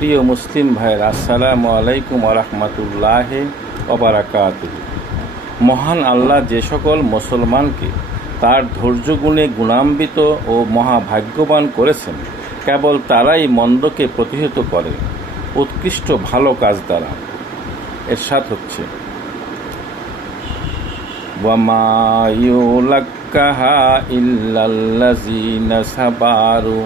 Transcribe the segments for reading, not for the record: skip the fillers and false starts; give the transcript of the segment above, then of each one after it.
প্রিয় মুসলিম ভাইয়ের আসসালামু আলাইকুম ওয়া রাহমাতুল্লাহি ওয়া বারাকাতুহু। মহান আল্লাহ যে সকল মুসলমানকে তার ধৈর্যগুণে গুণান্বিত ও মহাভাগ্যবান করেছেন, কেবল তারাই মন্দকে প্রতিহত করে উৎকৃষ্ট ভালো কাজ দ্বারা। এরশাদ হচ্ছে, ওয়ামা ইউলাক্কাহা ইল্লাল্লাযীনা সাবারু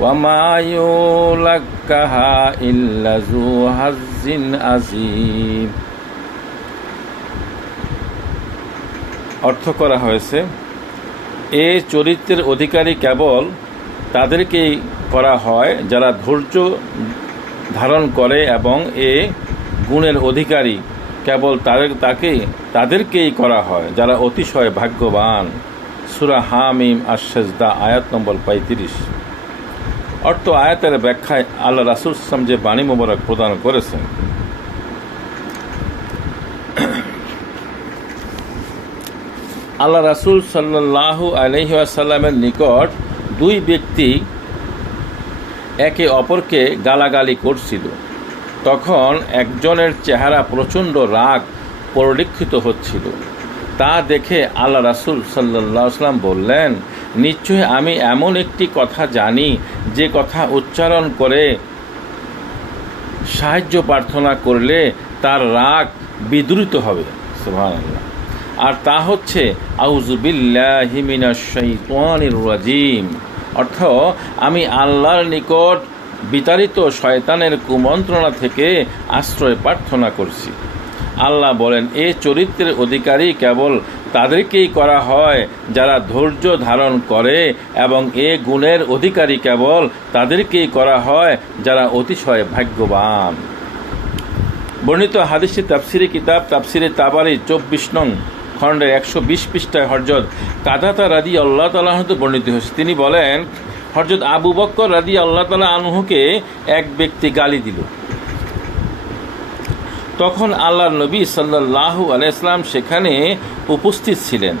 ওয়ামা ইউলাক্কাহা ইল্লা যু হাজ্জিন আযীম। অর্থ করা হয়েছে, এ চরিত্রের অধিকারী কেবল তাদেরকেই করা হয় যারা ধৈর্য ধারণ করে, এবং এ গুণের অধিকারী কেবল তাদেরকেই করা হয় যারা অতিশয় ভাগ্যবান। সূরা হামিম আশ-সাজদা আয়াত নম্বর 35। অর্থ আয়াতের ব্যাখ্যায় আল্লাহ রাসূল সাল্লাল্লাহু আলাইহি ওয়াসাল্লাম যে বাণী মোবারক প্রদান করেছেন, আল্লাহ রাসূল সাল্লাল্লাহু আলাইহি ওয়াসাল্লামের নিকট দুই ব্যক্তি একে অপরকে গালাগালি করছিল। তখন একজনের চেহারা প্রচণ্ড রাগ পরিলক্ষিত হচ্ছিল। তা দেখে আল্লাহ রাসূল সাল্লাল্লাহু আলাইহি ওয়াসাল্লাম বললেন, নিশ্চয়ই আমি এমন একটি কথা জানি যে কথা উচ্চারণ করে সাহায্য প্রার্থনা করলে তার রাগ বিদ্রূত হবে। সুবহানাল্লাহ। আর তা হচ্ছে আউযু বিল্লাহি মিনাশ শাইতানির রাজিম। অর্থ, আমি আল্লাহর নিকট বিতাড়িত শয়তানের কুমন্ত্রণা থেকে আশ্রয় প্রার্থনা করছি। আল্লাহ বলেন, এ চরিত্রের অধিকারী কেবল তাদেরকেই করা হয় যারা ধৈর্য ধারণ করে, এবং এ গুণের অধিকারী কেবল তাদেরকেই করা হয় যারা অতিশয় ভাগ্যবান। বর্ণিত হাদিসটি তাফসিরে কিতাব তাফসিরে তাবারি 24 নং খণ্ডের 120 পৃষ্ঠায় হযরত কাতাদা রাদিয়াল্লাহু তাআলা আনহু বর্ণিত হয়েছে। তিনি বলেন, হযরত আবু বকর রাদিয়াল্লাহু তাআলা আনহুকে এক ব্যক্তি গালি দিল। তখন আল্লাহর নবী সাল্লাল্লাহু আলাইহি ওয়াসাল্লাম সেখানে উপস্থিত ছিলেন।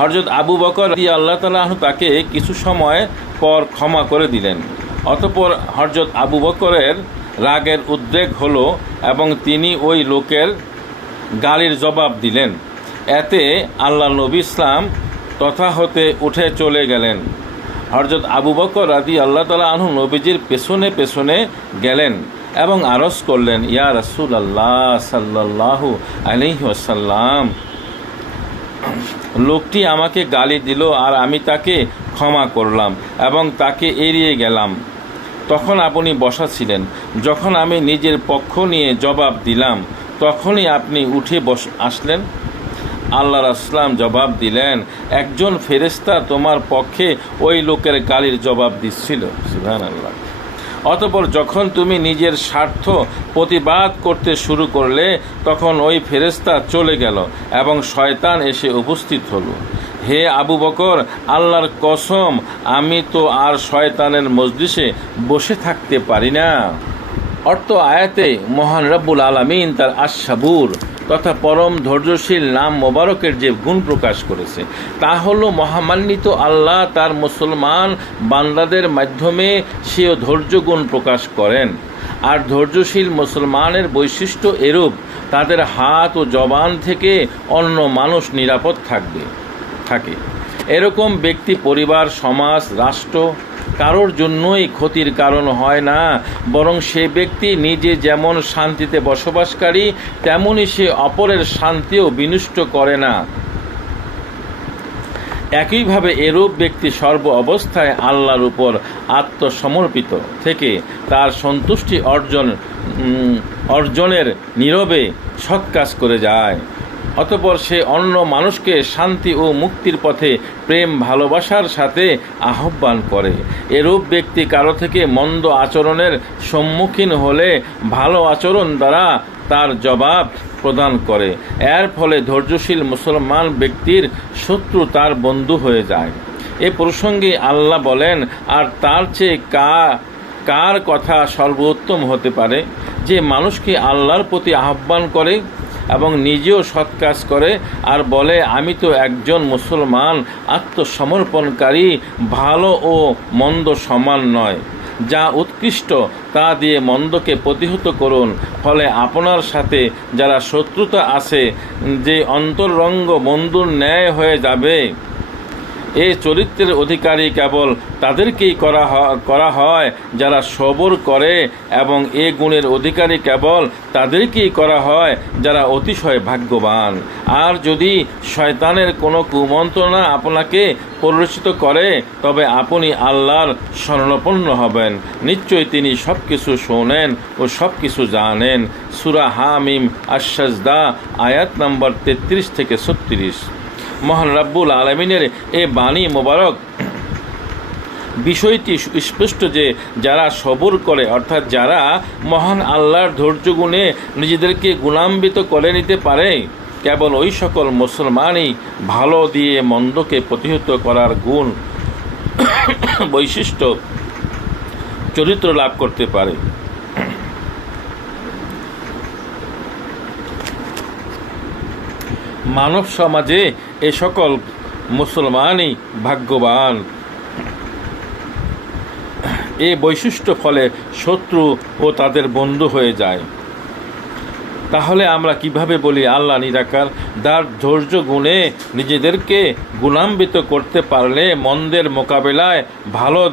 হযরত আবু বকর রাদিয়াল্লাহু তাআলা আনহু তাকে কিছু সময় পর ক্ষমা করে দিলেন। অতঃপর হযরত আবু বকরের রাগের উদ্রেক হলো এবং তিনি ওই লোকের গালির জবাব দিলেন। এতে আল্লাহ নবী ইসলাম তথা হতে উঠে চলে গেলেন। হযরত আবু বকর রাদিয়াল্লাহু তাআলা আনহু নবীজির পেছনে পেছনে গেলেন এবং আরজ করলেন, ইয়া রাসূলুল্লাহ সাল্লাল্লাহু আলাইহি ওয়াসাল্লাম, লোকটি আমাকে গালি দিল আর আমি তাকে ক্ষমা করলাম এবং তাকে এড়িয়ে গেলাম। তখন আপনি বসা ছিলেন। যখন আমি নিজের পক্ষ নিয়ে জবাব দিলাম, তখনই আপনি উঠে আসলেন। আল্লাহ রাসূল জবাব দিলেন, একজন ফেরেশতা তোমার পক্ষে ওই লোকের গালির জবাব দিচ্ছিল। সুবহানাল্লাহ। অতঃপর যখন তুমি নিজের স্বার্থ প্রতিবাদ করতে শুরু করলে, তখন ওই ফেরেশতা চলে গেল এবং শয়তান এসে উপস্থিত হলো। হে আবু বকর, আল্লাহর কসম, আমি তো আর শয়তানের মজলিসে বসে থাকতে পারি না। অর্থ আয়াতে মহান রব্বুল আলামিন তার আশ-সাবুর তথা পরম ধৈর্যশীল নাম মোবারকের যে গুণ প্রকাশ করেছে, তা হলো মহামান্বিত আল্লাহ তার মুসলমান বান্দাদের মাধ্যমে সেও ধৈর্য গুণ প্রকাশ করেন। আর ধৈর্যশীল মুসলমানের বৈশিষ্ট্য এরূপ, তাদের হাত ও জবান থেকে অন্য মানুষ নিরাপদ থাকে। এরকম ব্যক্তি পরিবার, সমাজ, রাষ্ট্র কারোর জন্যই ক্ষতির কারণ হয় না, বরং সে ব্যক্তি নিজে যেমন শান্তিতে বসবাসকারী, তেমনই সে অপরের শান্তিও বিনষ্ট করে না। একইভাবে এরূপ ব্যক্তি সর্ব অবস্থায় আল্লাহর উপর আত্মসমর্পিত থেকে তার সন্তুষ্টি অর্জনের নীরবে সৎ কাজ করে যায়। অতঃপর সে অন্য মানুষকে শান্তি ও মুক্তির পথে প্রেম ভালোবাসার সাথে আহ্বান করে। এরূপ ব্যক্তি কারো থেকে মন্দ আচরণের সম্মুখীন হলে ভালো আচরণ দ্বারা তার জবাব প্রদান করে। এর ফলে ধৈর্যশীল মুসলমান ব্যক্তির শত্রু তার বন্ধু হয়ে যায়। এ প্রসঙ্গে আল্লাহ বলেন, আর তার চেয়ে কার কথা সর্বোত্তম হতে পারে, যে মানুষকে আল্লাহর প্রতি আহ্বান করে এবং নিজেও সৎ কাজ করে আর বলে, আমি তো একজন মুসলমান আত্মসমর্পণকারী, ভালো ও মন্দ সমান নয়। যা উৎকৃষ্ট তা দিয়ে মন্দকে প্রতিহত করুন। ফলে আপনার সাথে যারা শত্রুতা আছে, যে অন্তরঙ্গ বন্ধুর ন্যায় হয়ে যাবে। এই চরিত্রের অধিকারী কেবল তাদেরকেই করা হয় যারা সবর করে, এবং এ গুণের অধিকারী কেবল তাদেরকেই করা হয় যারা অতিশয় ভাগ্যবান। আর যদি শয়তানের কোনো কুমন্ত্রণা আপনাকে প্ররোচিত করে, তবে আপনি আল্লাহর শরণাপন্ন হবেন। নিশ্চয়ই তিনি সব কিছু শোনেন ও সব কিছু জানেন। সূরা হামিম আশ-সাজদা আয়াত নম্বর 33 থেকে 36। মহান রাব্বুল আলামিনের এ বাণী মোবারক বিষয়টি স্পষ্ট যে যারা সবর করে, অর্থাৎ যারা মহান আল্লাহর ধৈর্য গুণে নিজেদেরকে গুণান্বিত করে নিতে পারে, কেবল ওই সকল মুসলমানই ভালো দিয়ে মন্দকে প্রতিহত করার গুণ বৈশিষ্ট্য চরিত্র লাভ করতে পারে। মানব সমাজে এ সকল মুসলমানই ভাগ্যবান। এই বৈশিষ্ট্য ফলে শত্রু ও তাদের বন্ধু হয়ে যায়। তাহলে আমরা কিভাবে বলি আল্লাহ নিরাকার? তার ধৈর্য গুণে নিজেদেরকে গুণান্বিত করতে পারলে মন্দের মোকাবেলায় ভালো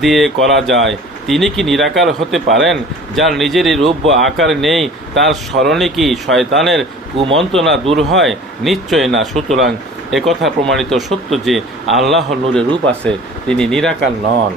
দিয়ে করা যায়। তিনি কি নিরাকার হতে পারেন? যার নিজেরই রূপ বা আকার নেই, তার স্মরণে কি শয়তানের কুমন্ত্রণা দূর হয়? নিশ্চয় না। সুতরাং একথা প্রমাণিত সত্য যে আল্লাহর নূরে রূপ আছে, তিনি নিরাকার নন।